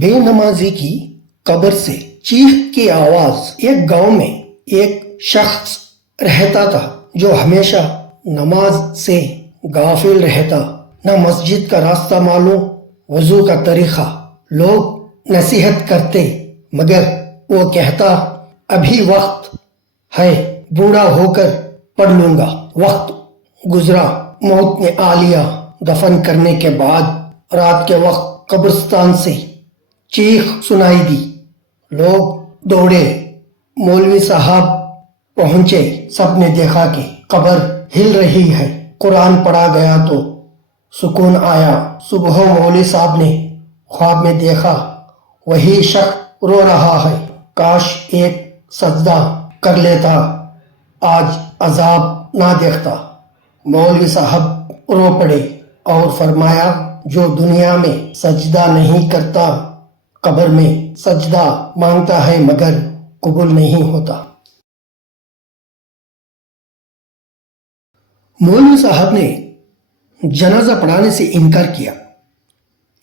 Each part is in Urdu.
بے نمازی کی قبر سے چیخ کی آواز۔ ایک گاؤں میں ایک شخص رہتا تھا جو ہمیشہ نماز سے غافل رہتا، نہ مسجد کا راستہ معلوم، وضو کا طریقہ۔ لوگ نصیحت کرتے مگر وہ کہتا ابھی وقت ہے، بوڑھا ہو کر پڑھ لوں گا۔ وقت گزرا، موت نے آ لیا۔ دفن کرنے کے بعد رات کے وقت قبرستان سے چیخ سنائی دی۔ لوگ دوڑے، مولوی صاحب پہنچے۔ سب نے دیکھا کہ قبر ہل رہی ہے۔ قرآن پڑھا گیا تو سکون آیا۔ صبح مولوی صاحب نے خواب میں دیکھا وہی شخص رو رہا ہے، کاش ایک سجدہ کر لیتا، آج عذاب نہ دیکھتا۔ مولوی صاحب رو پڑے اور فرمایا جو دنیا میں سجدہ نہیں کرتا قبر میں سجدہ مانگتا ہے مگر قبول نہیں ہوتا۔ مولوی صاحب نے جنازہ پڑھانے سے انکار کیا۔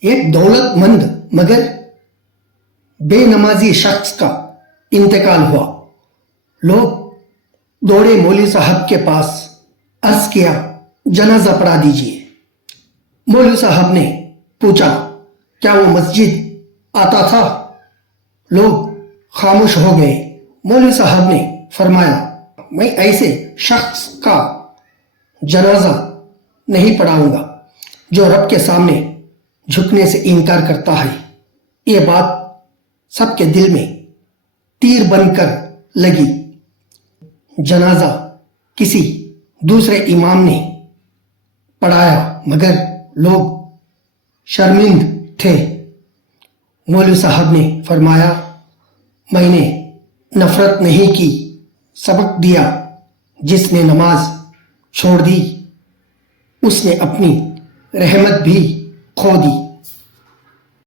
ایک دولت مند مگر بے نمازی شخص کا انتقال ہوا۔ لوگ دوڑے مولوی صاحب کے پاس، عرض کیا جنازہ پڑھا دیجیے۔ مولوی صاحب نے پوچھا کیا وہ مسجد آتا تھا؟ لوگ خاموش ہو گئے۔ مولوی صاحب نے فرمایا میں ایسے شخص کا جنازہ نہیں پڑھاؤں گا جو رب کے سامنے جھکنے سے انکار کرتا ہے۔ یہ بات سب کے دل میں تیر بن کر لگی۔ جنازہ کسی دوسرے امام نے پڑھایا مگر لوگ شرمند تھے۔ مولوی صاحب نے فرمایا میں نے نفرت نہیں کی، سبق دیا۔ جس نے نماز چھوڑ دی اس نے اپنی رحمت بھی کھو دی۔